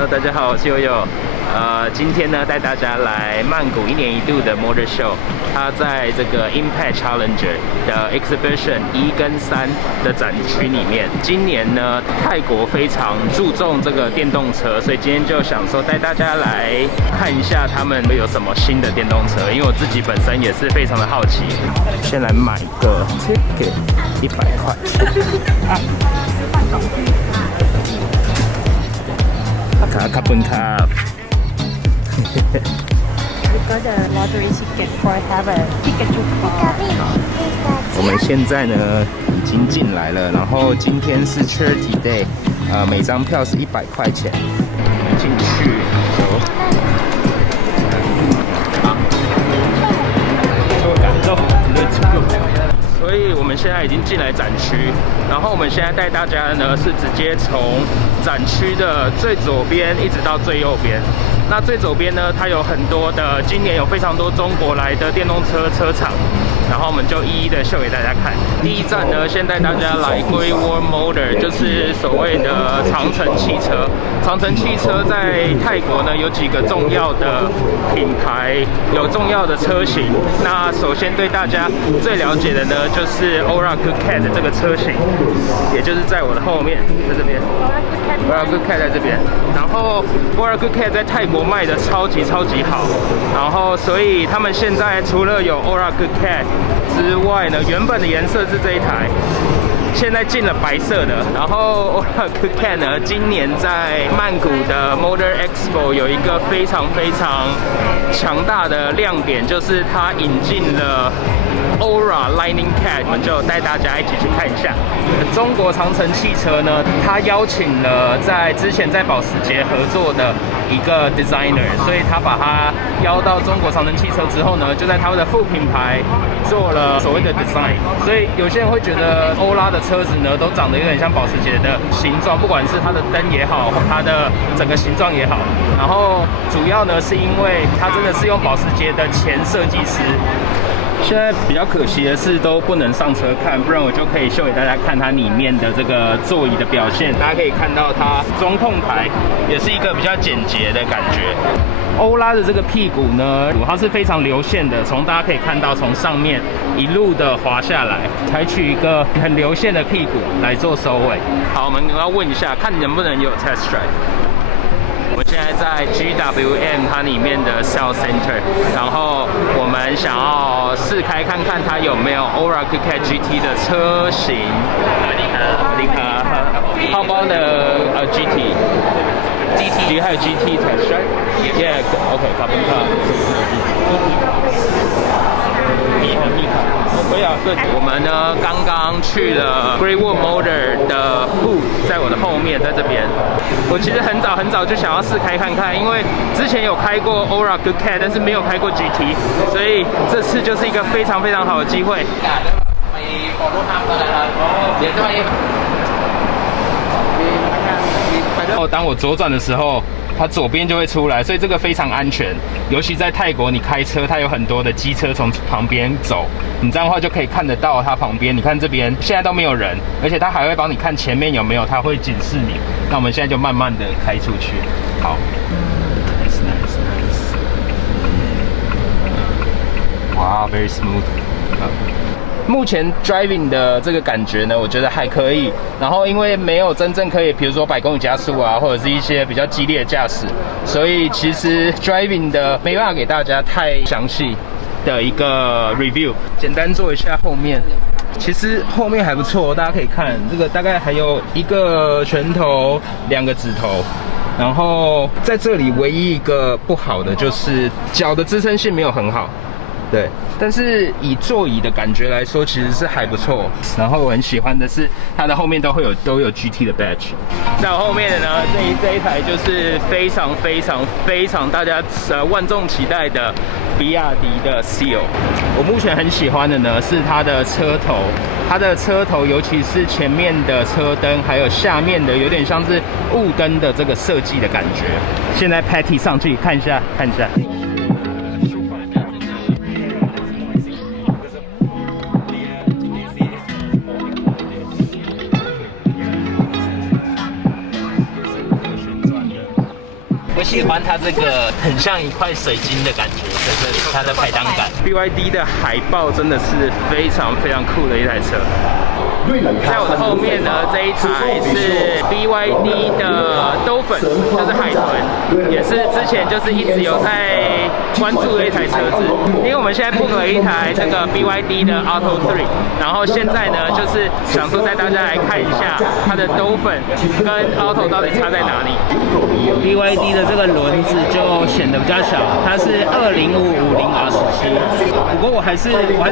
Hello， 大家好，我是悠悠。今天呢带大家来曼谷1年1度的 Motor Show， 它在这个 Impact Challenger 的 Exhibition 1跟3的展区里面。今年呢，泰国非常注重这个电动车，所以今天就想说带大家来看一下他们有什么新的电动车，因为我自己本身也是非常的好奇。先来买一个 ticket， 100块。卡本卡。We got a lottery ticket for have a Pikachu car. 我们现在呢已经进来了，然后今天是 Charity Day， 每张票是100块钱。我们进去，走。做感受，所以我们现在已经进来展区，然后我们现在带大家呢是直接从展区的最左边一直到最右边。那最左边呢，它有很多的，今年有非常多中国来的电动车车厂，然后我们就一一的秀给大家看。第一站呢，先带大家来 Great Wall Motor， 就是所谓的长城汽车。长城汽车在泰国呢有几个重要的品牌，有重要的车型。那首先对大家最了解的呢，就是 Aura Good Cat 这个车型，也就是在我的后面，在这边。Aura Good Cat 在这边，然后 Aura Good Cat 在泰国卖的超级好，然后所以他们现在除了有 Aura Good Cat 之外呢，原本的颜色是这一台。现在进了白色的，然后 Aura Good Cat 呢，今年在曼谷的 Motor Expo 有一个非常强大的亮点，就是它引进了 Aura Lightning Cat， 我们就带大家一起去看一下。中国长城汽车呢，它邀请了之前在保时捷合作的一个 designer， 所以他把它邀到中国长城汽车之后呢，就在他们的副品牌做了所谓的 design。所以有些人会觉得欧拉的车子呢，都长得有点像保时捷的形状，不管是它的灯也好，它的整个形状也好。然后主要呢，是因为它真的是用保时捷的前设计师。现在比较可惜的是都不能上车看，不然我就可以秀给大家看它里面的这个座椅的表现。大家可以看到它中控台也是一个比较简洁的感觉。欧拉的这个屁股呢，它是非常流线的，大家可以看到从上面一路的滑下来，采取一个很流线的屁股来做收尾。好，我们要问一下，看能不能有 test drive。我们现在在 GWM 它里面的 Sales Center， 然后我们想要试开看看它有没有 Aura Good Cat GT 的车型。How about the GT？ 还有 GT test drive？Yeah，OK， 卡本卡。可以啊，对。我们呢刚刚去了 Great Wall Motor 的 booth， 在我的后面，在这边。我其实很早就想要试开看看，因为之前有开过 Aura Good Cat， 但是没有开过 GT， 所以这次就是一个非常好的机会。当我左转的时候，它左边就会出来，所以这个非常安全。尤其在泰国，你开车，它有很多的机车从旁边走，你这样的话就可以看得到它旁边。你看这边现在都没有人，而且它还会帮你看前面有没有，它会警示你。那我们现在就慢慢的开出去。好 ，nice。哇 ，very smooth。目前 driving 的这个感觉呢，我觉得还可以。然后因为没有真正可以，比如说100公里加速啊，或者是一些比较激烈的驾驶，所以其实 driving 的没办法给大家太详细的一个 review。简单做一下后面，其实后面还不错，大家可以看这个大概还有1个拳头，2个指头。然后在这里唯一一个不好的就是脚的支撑性没有很好。对，但是以座椅的感觉来说，其实是还不错。然后我很喜欢的是，它的后面都有 GT 的 badge。在我后面的呢，这一台就是非常大家万众期待的比亚迪的 Seal。我目前很喜欢的呢是它的车头，尤其是前面的车灯，还有下面的有点像是雾灯的这个设计的感觉。现在 Patty 上去看一下。我喜欢它这个很像一块水晶的感觉在这里，它的排档杆。BYD 的海豹真的是非常非常酷的一台车。在我的后面呢，这一台是 BYD 的 Dolphin， 就是海豚，也是之前就是一直有在关注的一台车子。因为我们现在 book 了一台这个 BYD 的 Auto 3， 然后现在呢就是想说带大家来看一下它的 Dolphin 跟 Auto 到底差在哪里。BYD 的这个轮子就显得比较小，它是20550R17，不过我还是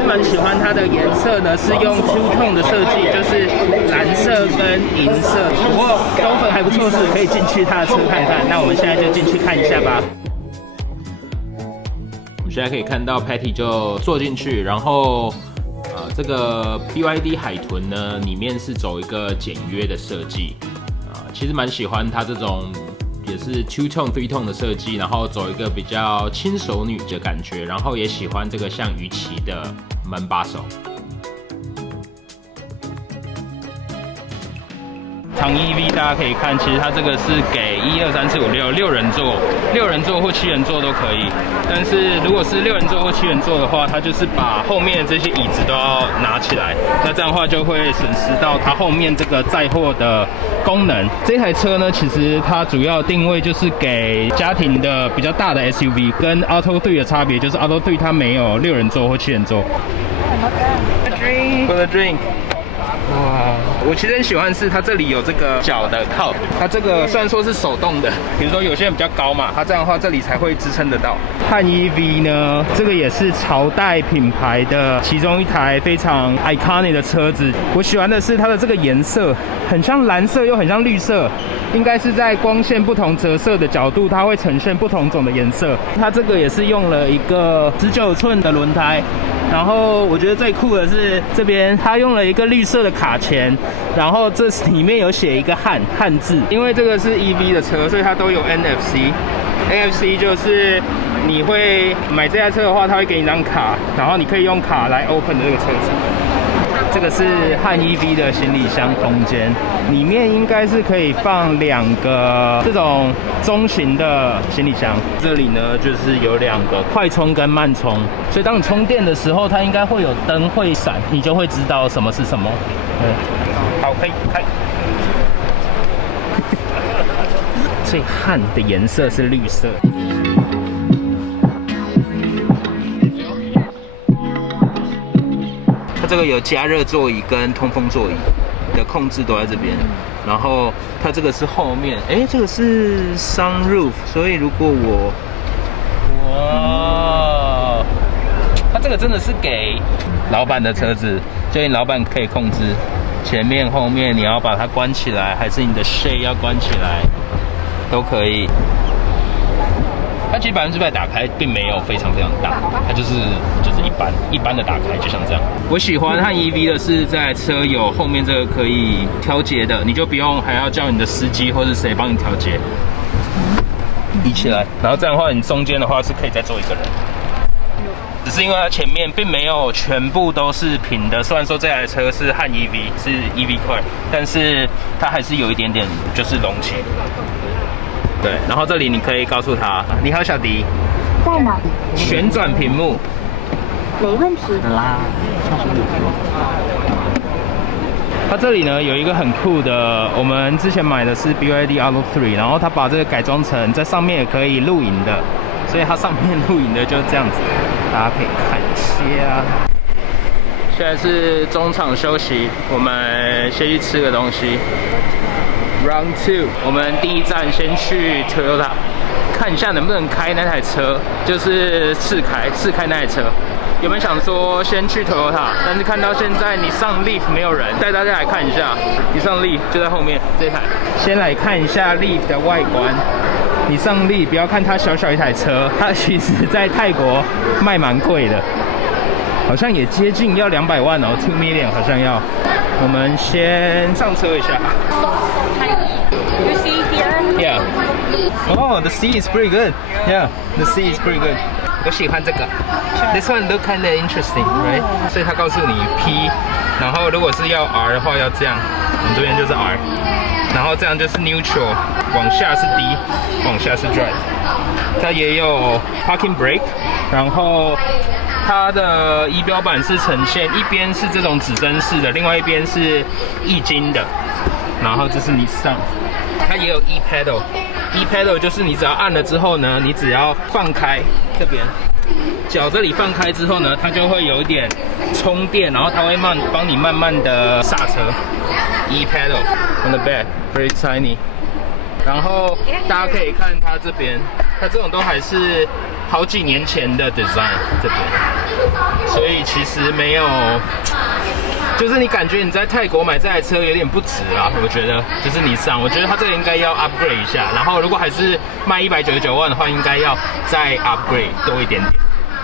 蛮喜欢它的颜色呢，是用 Two Tone 的设计。就是蓝色跟银色，不过Dolphin还不错，是可以进去他的车看看。那我们现在就进去看一下吧。我们现在可以看到 Patty 就坐进去，然后这个 BYD 海豚呢，里面是走一个简约的设计，其实蛮喜欢它这种也是 Two Tone Three Tone 的设计，然后走一个比较轻熟女的感觉，然后也喜欢这个像鱼鳍的门把手。长 EV 大家可以看，其实它这个是给1、2、3、4、5、6人座，6人座或7人座都可以。但是如果是6人座或7人座的话，它就是把后面的这些椅子都要拿起来，那这样的话就会损失到它后面这个载货的功能。这台车呢，其实它主要定位就是给家庭的比较大的 SUV， 跟 Auto 3的差别就是 Auto 3它没有6人座或7人座。For the drink。哇，我其实很喜欢是它这里有这个脚的靠，它这个虽然说是手动的，比如说有些人比较高嘛，它这样的话这里才会支撑得到。汉 EV 呢，这个也是朝代品牌的其中一台非常 iconic 的车子。我喜欢的是它的这个颜色，很像蓝色又很像绿色，应该是在光线不同折射的角度，它会呈现不同种的颜色。它这个也是用了一个19寸的轮胎。然后我觉得最酷的是这边，它用了一个绿色的卡钳，然后这里面有写一个汉字，因为这个是 EV 的车，所以它都有 NFC。NFC 就是你会买这台车的话，它会给你张卡，然后你可以用卡来 open 这个车子。这个是汉 EV 的行李箱空间，里面应该是可以放2个这种中型的行李箱。这里呢就是有2个快充跟慢充，所以当你充电的时候，它应该会有灯会闪，你就会知道什么是什么。好，可以开。所以汉的颜色是绿色。它这个有加热座椅跟通风座椅的控制都在这边，然后它这个是后面，这个是 sunroof， 所以如果哇，它这个真的是给老板的车子，就你老板可以控制前面后面，你要把它关起来，还是你的 shade 要关起来，都可以。它其实100%打开并没有非常非常大，它就是一般的打开，就像这样。我喜欢汉 EV 的是这台车有后面这个可以调节的，你就不用还要叫你的司机或是谁帮你调节，移起来，然后这样的话你中间的话是可以再坐一个人。只是因为它前面并没有全部都是平的，虽然说这台车是汉 EV 是 EV Car， 但是它还是有一点点就是隆起。对，然后这里你可以告诉他，你好小迪，在哪？旋转屏幕，没问题。啦。它这里呢有一个很酷的，我们之前买的是 BYD Auto 3，然后它把这个改装成在上面也可以露营的，所以它上面露营的就是这样子，大家可以看一下。现在是中场休息，我们先去吃个东西。Round 2， 我们第一站先去 Toyota， 看一下能不能开那台车，就是试开那台车。有没有想说先去 Toyota， 但是看到现在你上 Leaf 没有人，带大家来看一下，你上 Leaf 就在后面这台。先来看一下 Leaf 的外观。你上 Leaf 不要看它小小一台车，它其实在泰国卖蛮贵的，好像也接近要200万哦，2 million 好像要。我们先上车一下。You see here? Yeah. Oh, the seat is pretty good. Yeah, the seat is pretty good. 我喜欢这个。This one look kind of interesting, right? 所以他告诉你 P， 然后如果是要 R 的话要这样，我们这边就是 R。然后这样就是 neutral， 往下是 D， 往下是 drive。它也有 parking brake， 然后它的仪表板是呈现一边是这种指针式的，另外一边是液晶的。然后这是你上，它也有 E pedal。E pedal 就是你只要按了之后呢，你只要放开这边，脚这里放开之后呢，它就会有一点充电，然后它会帮你慢慢的刹车。E pedal on the back very tiny。然后大家可以看它这边，它这种都还是好几年前的 design 这边，所以其实没有。就是你感觉你在泰国买这台车有点不值啊，我觉得就是你上，我觉得它这个应该要 upgrade 一下，然后如果还是卖199万的话，应该要再 upgrade 多一点点。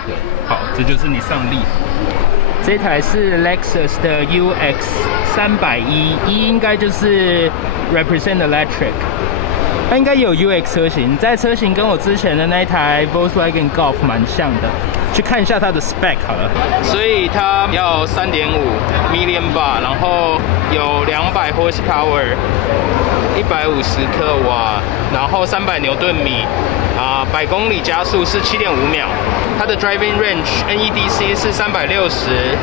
对，好，这就是你上力。这台是 Lexus 的 UX 310，应该就是 represent electric。它应该也有 UX 车型，在车型跟我之前的那一台 Volkswagen Golf 蛮像的。去看一下它的 spec 好了，所以它要3.5 million bar， 然后有200 horsepower， 150克瓦，然后300牛顿米，100公里加速是7.5秒。它的 driving range NEDC 是360。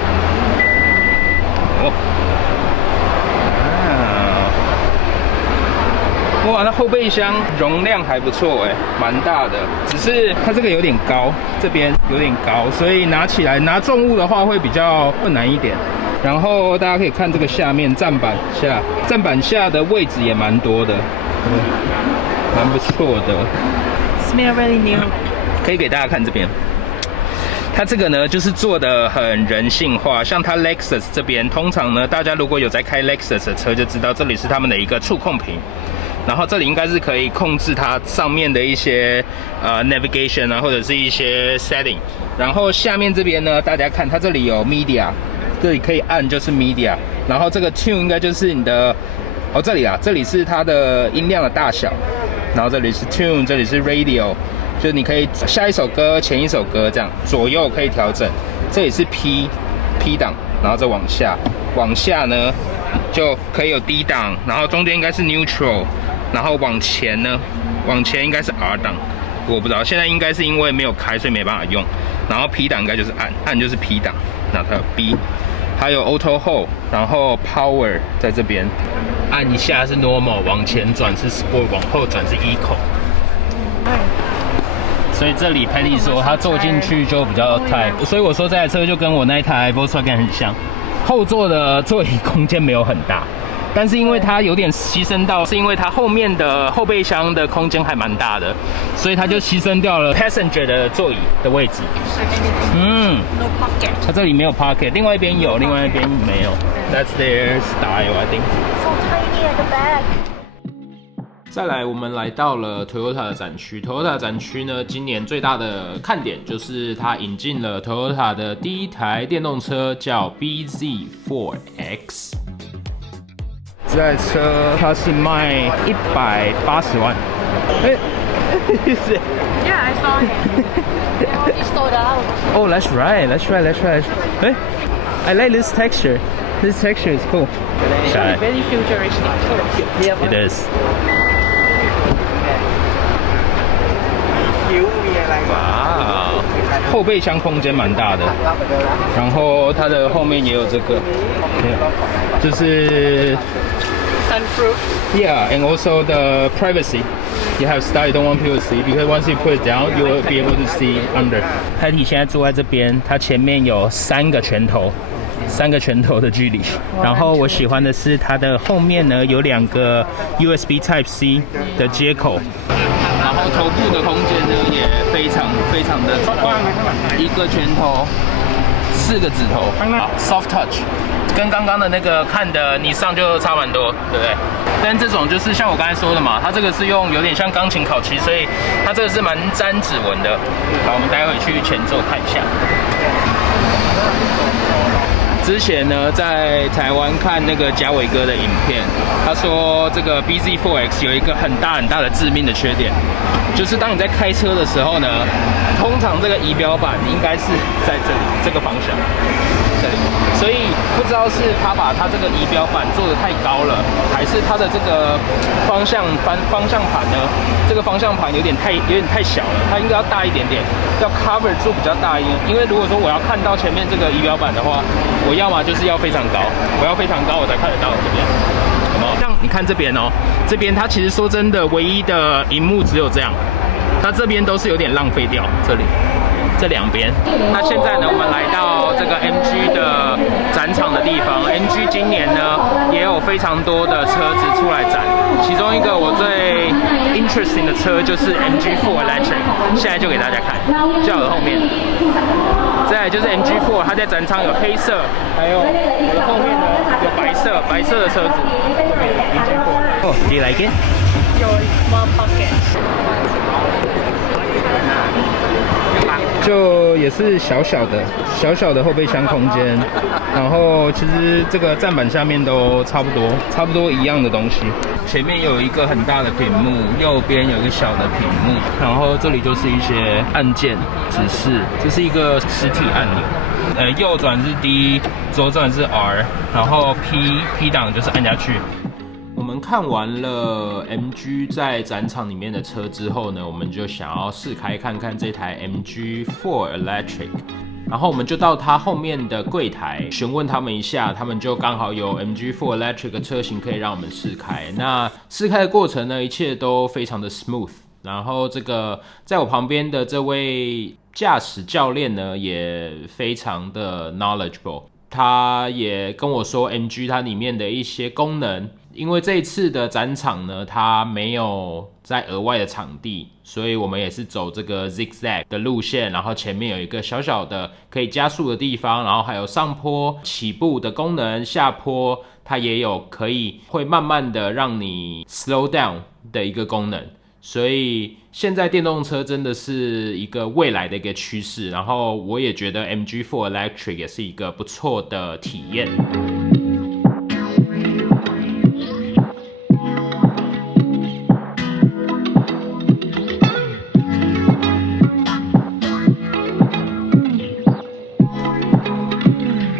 哇，它后备箱容量还不错哎，蛮大的，只是它这个有点高，这边有点高，所以拿起来拿重物的话会比较困难一点。然后大家可以看这个下面站板下的位置也蛮多的，蛮不错的。Smell really new。可以给大家看这边。它这个呢，就是做的很人性化，像它 Lexus 这边，通常呢，大家如果有在开 Lexus 的车，就知道这里是他们的一个触控屏。然后这里应该是可以控制它上面的一些navigation 啊，或者是一些 setting。然后下面这边呢，大家看它这里有 media， 这里可以按就是 media。然后这个 tune 应该就是你的这里啊，这里是它的音量的大小。然后这里是 tune， 这里是 radio， 就是你可以下一首歌、前一首歌这样左右可以调整。这里是 P 档，然后再往下呢就可以有 D 档，然后中间应该是 neutral。然后往前应该是 R 档，我不知道，现在应该是因为没有开，所以没办法用。然后 P 档应该就是按就是 P 档，然后它有 B， 还有 Auto Hold， 然后 Power 在这边，按一下是 Normal， 往前转是 Sport， 往后转是 Eco。所以这里 Patty 说他坐进去就比较tight，所以我说这台车就跟我那一台 Volkswagen 很像，后座的座椅空间没有很大。但是因为它有点牺牲到，是因为它后面的后备箱的空间还蛮大的，所以它就牺牲掉了 passenger 的座椅的位置。No pocket。它这里没有 pocket， 另外一边有，另外一边没有。That's their style, I think. So tiny at the back。再来，我们来到了 Toyota 的展区。Toyota 展区呢，今年最大的看点就是它引进了 Toyota 的第一台电动车，叫 BZ4X。这台车它是卖180万。Yeah, I saw it. It's sold out. Oh, that's right. Hey, I like this texture. This texture is cool. Very futuristic. It is. 哇，后备箱空间蛮大的，然后它的后面也有这个，就是。Sunroof. Yeah, and also the privacy. You have style, you don't want people to see because once you put it down, you will be able to see under. Patty 现在坐在这边，他前面有3个拳头的距离。然后我喜欢的是它的后面呢有2个 USB Type C 的接口，然后头部的空间呢也非常的1个拳头，4个指头，soft touch。跟刚刚的那个看的你上就差蛮多，对不对？但这种就是像我刚才说的嘛，它这个是用有点像钢琴烤漆，所以它这个是蛮沾指纹的。好，我们待会去前座看一下。之前呢，在台湾看那个嘉伟哥的影片，他说这个 BZ4X 有一个很大的致命的缺点，就是当你在开车的时候呢，通常这个仪表板应该是在这里这个方向，这里，所以不知道是他把他这个仪表板做得太高了，还是他的这个方向盘呢？这个方向盘有点太小了，它应该要大一点点，要 cover 住比较大一点。因为如果说我要看到前面这个仪表板的话，我要么就是要非常高，我要非常高我才看得到这边。像你看这边哦，这边它其实说真的，唯一的萤幕只有这样，它这边都是有点浪费掉，这里。这两边，那现在呢，我们来到这个 MG 的展场的地方。MG 今年呢也有非常多的车子出来展，其中一个我最 interesting 的车就是 MG4 Electric， 现在就给大家看，就在我的后面。再来就是 MG4， 它在展场有黑色，还有我的后面呢有白色的车子。Oh, do you like it? Your small pocket. 就也是小小的后备箱空间，然后其实这个站板下面都差不多一样的东西。前面有一个很大的屏幕，右边有一个小的屏幕，然后这里就是一些按键指示，这是一个实体按钮。右转是 D， 左转是 R， 然后 P 档就是按下去。我们看完了 MG 在展场里面的车之后呢，我们就想要试开看看这台 MG4 Electric， 然后我们就到它后面的柜台询问他们一下，他们就刚好有 MG4 Electric 的车型可以让我们试开。那试开的过程呢，一切都非常的 smooth， 然后这个在我旁边的这位驾驶教练呢，也非常的 knowledgeable， 他也跟我说 MG 它里面的一些功能。因为这一次的展场呢，它没有在额外的场地，所以我们也是走这个 zigzag 的路线，然后前面有一个小小的可以加速的地方，然后还有上坡起步的功能，下坡它也有会慢慢的让你 slow down 的一个功能。所以现在电动车真的是一个未来的一个趋势，然后我也觉得 MG4 Electric 也是一个不错的体验。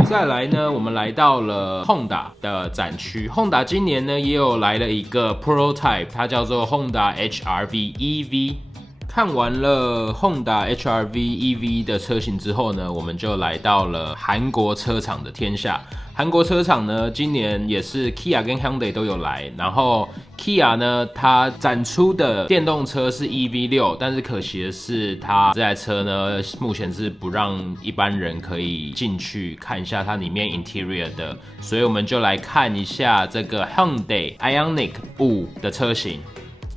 再来呢，我们来到了 Honda 的展区。Honda 今年呢也有来了一个 prototype， 它叫做 Honda HR-V EV。看完了 Honda HR-V EV 的车型之后呢，我们就来到了韩国车厂的天下。韩国车厂呢，今年也是 Kia 跟 Hyundai 都有来，然后 Kia 呢，它展出的电动车是 EV6， 但是可惜的是，它这台车呢，目前是不让一般人可以进去看一下它里面 interior 的，所以我们就来看一下这个 Hyundai Ioniq 5的车型。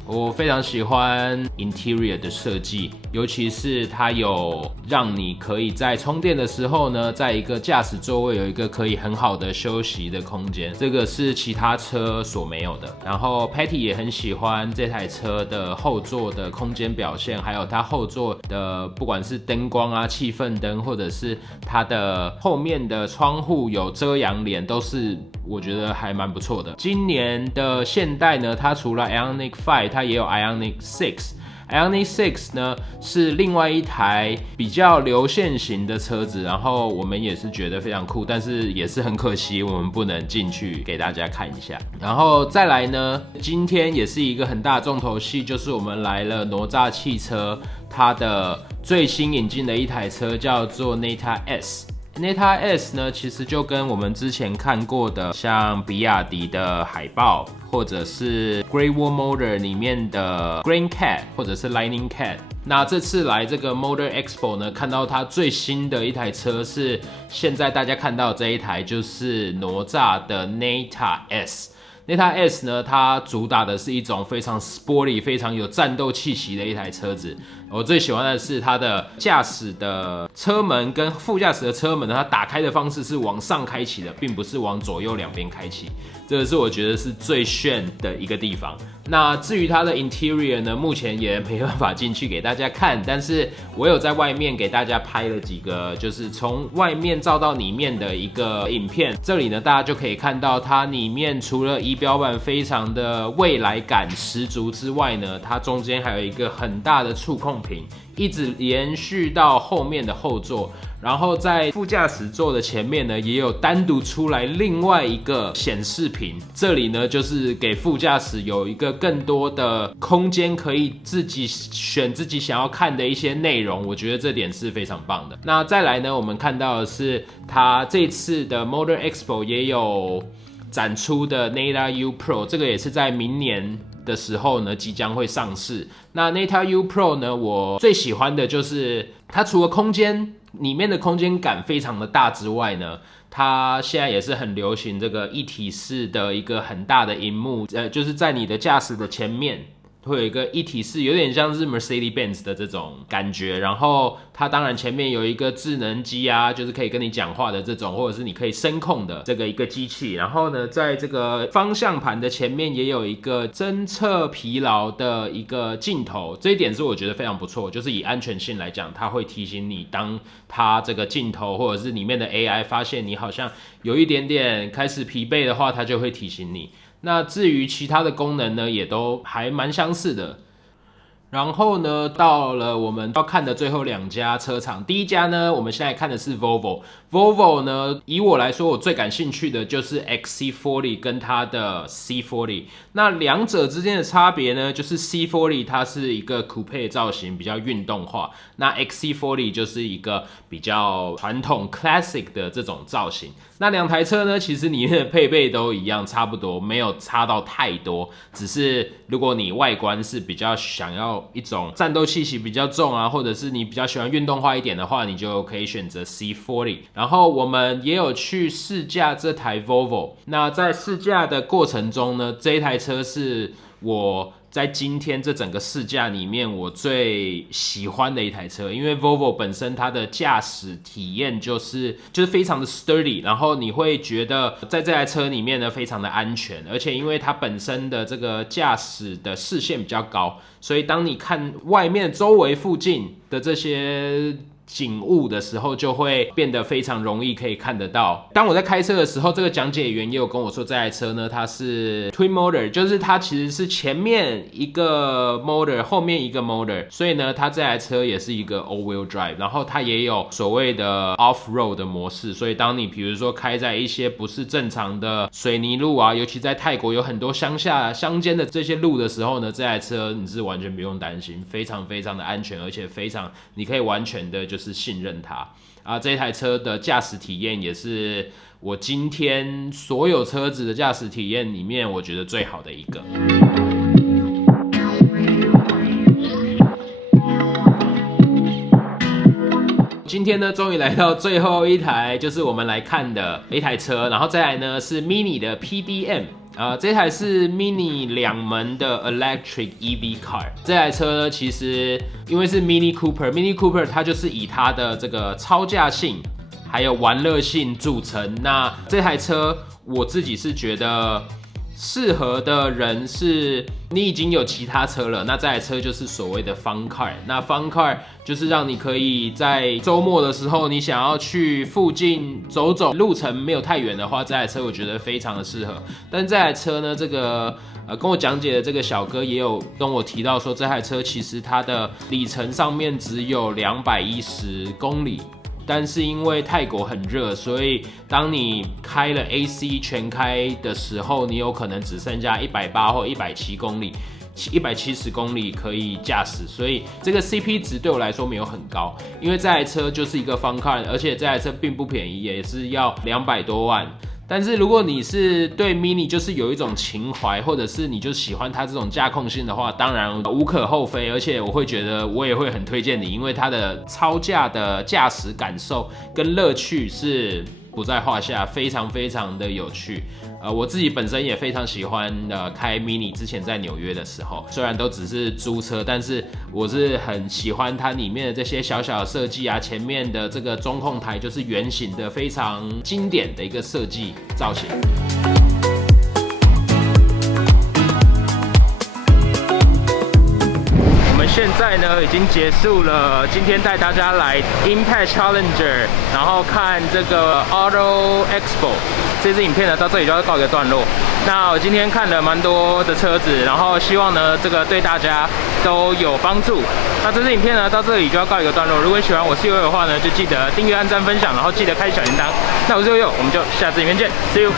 我非常喜欢 interior 的设计，尤其是它有让你可以在充电的时候呢，在一个驾驶座位有一个可以很好的休息的空间，这个是其他车所没有的。然后 Patty 也很喜欢这台车的后座的空间表现，还有它后座的不管是灯光啊、气氛灯，或者是它的后面的窗户有遮阳帘，都是我觉得还蛮不错的。今年的现代呢，它除了 Ioniq 5，它也有 Ioniq 6。Ioniq 6呢是另外一台比较流线型的车子，然后我们也是觉得非常酷，但是也是很可惜我们不能进去给大家看一下。然后再来呢，今天也是一个很大的重头戏，就是我们来了哪吒汽车它的最新引进的一台车叫做 Neta S。Neta S 呢，其实就跟我们之前看过的像比亚迪的海豹，或者是 Great Wall Motor 里面的 Green Cat， 或者是 Lightning Cat。那这次来这个 Motor Expo 呢，看到它最新的一台车是现在大家看到的这一台，就是哪吒的 Neta S。Neta S 呢，它主打的是一种非常 sporty、非常有战斗气息的一台车子。我最喜欢的是它的驾驶的车门跟副驾驶的车门呢，它打开的方式是往上开启的，并不是往左右两边开启。这个是我觉得是最炫的一个地方。那至于它的 interior 呢，目前也没办法进去给大家看，但是我有在外面给大家拍了几个，就是从外面照到里面的一个影片。这里呢，大家就可以看到它里面除了仪标板非常的未来感十足之外呢，它中间还有一个很大的触控屏，一直延续到后面的后座。然后在副驾驶座的前面呢，也有单独出来另外一个显示屏，这里呢就是给副驾驶有一个更多的空间，可以自己选自己想要看的一些内容，我觉得这点是非常棒的。那再来呢，我们看到的是它这次的 Motor Expo 也有展出的 Neta U Pro， 这个也是在明年的时候呢即将会上市。那 Neta U Pro 呢，我最喜欢的就是它除了空间里面的空间感非常的大之外呢，它现在也是很流行这个一体式的一个很大的萤幕，就是在你的驾驶的前面会有一个一体式，有点像是 Mercedes-Benz 的这种感觉。然后它当然前面有一个智能机啊，就是可以跟你讲话的这种，或者是你可以声控的这个一个机器。然后呢，在这个方向盘的前面也有一个侦测疲劳的一个镜头，这一点是我觉得非常不错。就是以安全性来讲，它会提醒你，当它这个镜头或者是里面的 AI 发现你好像有一点点开始疲惫的话，它就会提醒你。那至于其他的功能呢，也都还蛮相似的。然后呢，到了我们要看的最后2家车厂，第一家呢，我们现在看的是 Volvo。Volvo 呢，以我来说，我最感兴趣的就是 XC40 跟它的 C40。那两者之间的差别呢，就是 C40 它是一个 coupe 造型，比较运动化；那 XC40 就是一个比较传统 classic 的这种造型。那两台车呢，其实里面的配备都一样，差不多，没有差到太多。只是如果你外观是比较想要一种战斗气息比较重啊，或者是你比较喜欢运动化一点的话，你就可以选择 C40。然后我们也有去试驾这台 Volvo。那在试驾的过程中呢，这一台车是我在今天这整个试驾里面我最喜欢的一台车，因为 Volvo 本身它的驾驶体验就是非常的 sturdy， 然后你会觉得在这台车里面呢非常的安全，而且因为它本身的这个驾驶的视线比较高，所以当你看外面周围附近的这些景物的时候，就会变得非常容易可以看得到。当我在开车的时候，这个讲解员也有跟我说，这台车呢，它是 Twin Motor， 就是它其实是前面一个 motor， 后面一个 motor， 所以呢，它这台车也是一个 all-wheel drive， 然后它也有所谓的 off-road 的模式，所以当你比如说开在一些不是正常的水泥路啊，尤其在泰国有很多乡间的这些路的时候呢，这台车你是完全不用担心，非常非常的安全，而且你可以完全的就是信任它啊。这台车的驾驶体验也是我今天所有车子的驾驶体验里面我觉得最好的一个。今天呢，终于来到最后一台，就是我们来看的一台车，然后再来呢是 Mini 的 PDM。这台是 Mini 2门的 Electric EV Car。这台车呢，其实因为是 Mini Cooper， 它就是以它的这个超驾性还有玩乐性著称。那这台车我自己是觉得适合的人是你已经有其他车了，那这台车就是所谓的 Fun Car。那 Fun Car 就是让你可以在周末的时候，你想要去附近走走，路程没有太远的话，这台车我觉得非常的适合。但这台车呢，这个跟我讲解的这个小哥也有跟我提到说，这台车其实它的里程上面只有210公里。但是因为泰国很热，所以当你开了 AC 全开的时候，你有可能只剩下180或170公里，170公里可以驾驶，所以这个 CP 值对我来说没有很高，因为这台车就是一个 Fun Car， 而且这台车并不便宜，也是要200多万。但是如果你是对 Mini 就是有一种情怀，或者是你就喜欢它这种驾控性的话，当然无可厚非，而且我会觉得我也会很推荐你，因为它的超驾的驾驶感受跟乐趣是不在话下，非常非常的有趣。我自己本身也非常喜欢开 Mini， 之前在纽约的时候，虽然都只是租车，但是我是很喜欢它里面的这些小小的设计啊，前面的这个中控台就是圆形的，非常经典的一个设计造型。我们现在呢已经结束了今天带大家来 Impact Challenger， 然后看这个 Auto Expo 这支影片呢到这里就要告一个段落。那我今天看了蛮多的车子，然后希望呢这个对大家都有帮助。那这支影片呢到这里就要告一个段落。如果你喜欢我是悠悠的话呢，就记得订阅、按赞、分享，然后记得开小铃铛。那我是悠悠，我们就下次影片见 ，See you。